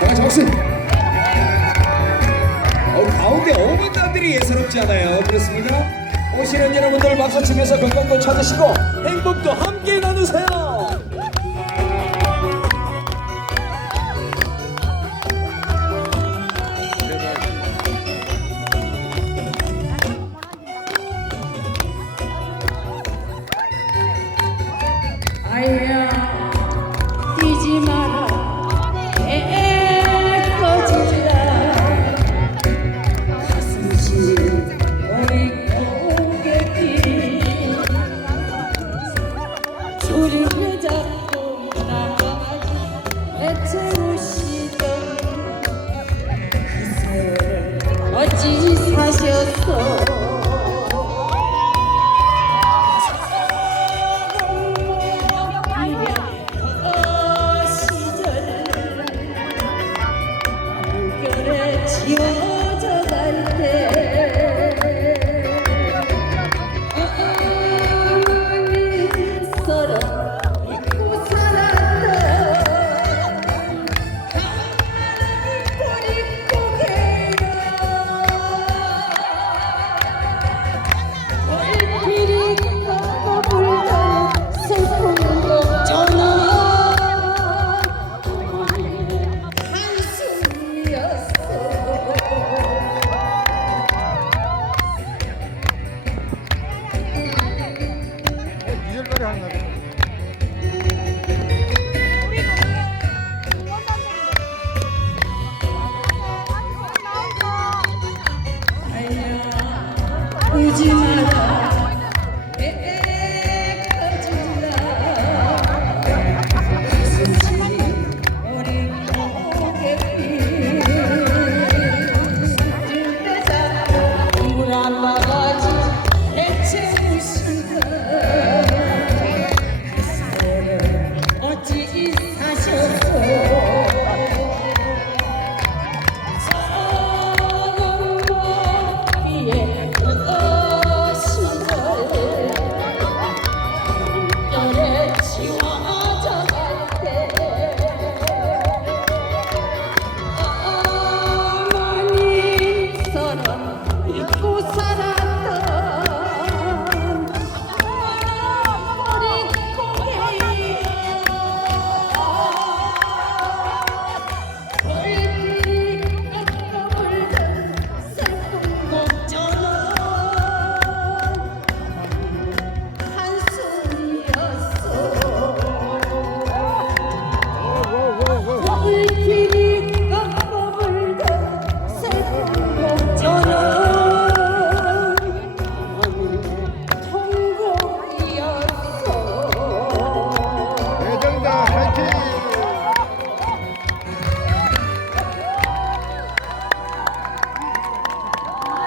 같이 박수. 어, 가운데 어머님들이 예사롭지 않아요. 그렇습니다. 오시는 여러분들 박수 치면서 건강도 찾으시고 행복도 함께 나누세요. you Geceler da da